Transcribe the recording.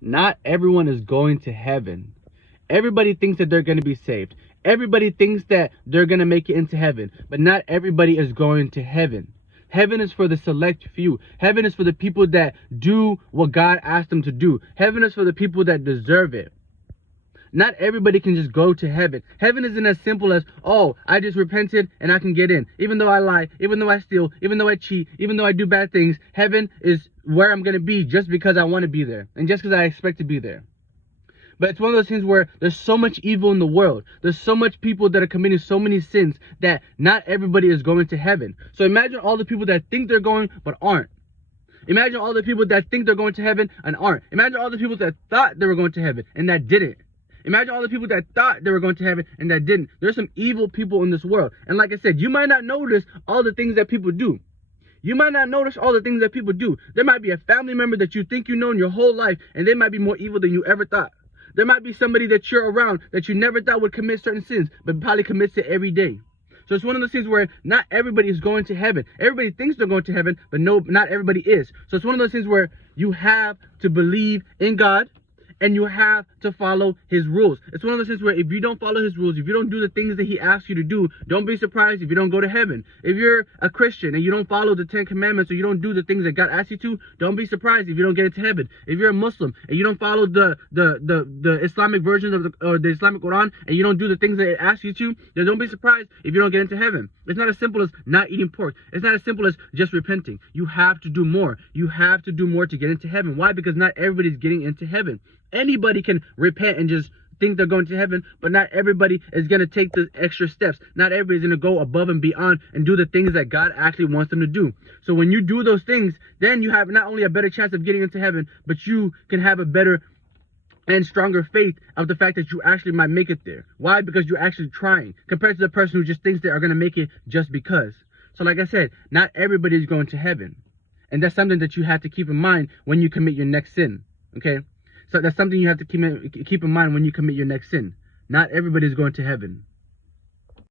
Not everyone is going to heaven. Everybody thinks that they're going to be saved. Everybody thinks that they're going to make it into heaven, but not everybody is going to heaven. Heaven is for the select few. Heaven is for the people that do what God asked them to do. Heaven is for the people that deserve it. Not everybody can just go to heaven. Heaven isn't as simple as, oh, I just repented and I can get in. Even though I lie, even though I steal, even though I cheat, even though I do bad things, heaven is where I'm going to be just because I want to be there and just because I expect to be there. But it's one of those things where there's so much evil in the world. There's so much people that are committing so many sins that not everybody is going to heaven. So imagine all the people that think they're going but aren't. Imagine all the people that think they're going to heaven and aren't. Imagine all the people that thought they were going to heaven and that didn't. Imagine all the people that thought they were going to heaven and that didn't. There's some evil people in this world. And like I said, you might not notice all the things that people do. You might not notice all the things that people do. There might be a family member that you think you know in your whole life, and they might be more evil than you ever thought. There might be somebody that you're around that you never thought would commit certain sins, but probably commits it every day. So it's one of those things where not everybody is going to heaven. Everybody thinks they're going to heaven, but no, not everybody is. So it's one of those things where you have to believe in God, and you have to follow his rules. It's one of those things where if you don't follow his rules, if you don't do the things that he asks you to do, don't be surprised if you don't go to heaven. If you're a Christian and you don't follow the 10 commandments or you don't do the things that God asks you to, don't be surprised if you don't get into heaven. If you're a Muslim and you don't follow the Islamic version of the Islamic Quran and you don't do the things that it asks you to, then don't be surprised if you don't get into heaven. It's not as simple as not eating pork. It's not as simple as just repenting. You have to do more. You have to do more to get into heaven. Why? Because not everybody's getting into heaven. Anybody can repent and just think they're going to heaven, but not everybody is going to take the extra steps. Not everybody's going to go above and beyond and do the things that God actually wants them to do. So when you do those things, then you have not only a better chance of getting into heaven, but you can have a better and stronger faith of the fact that you actually might make it there. Why? Because you're actually trying, compared to the person who just thinks they are going to make it just because. So like I said, not everybody is going to heaven. And that's something that you have to keep in mind when you commit your next sin. Okay? So that's something you have to keep in mind when you commit your next sin. Not everybody is going to heaven.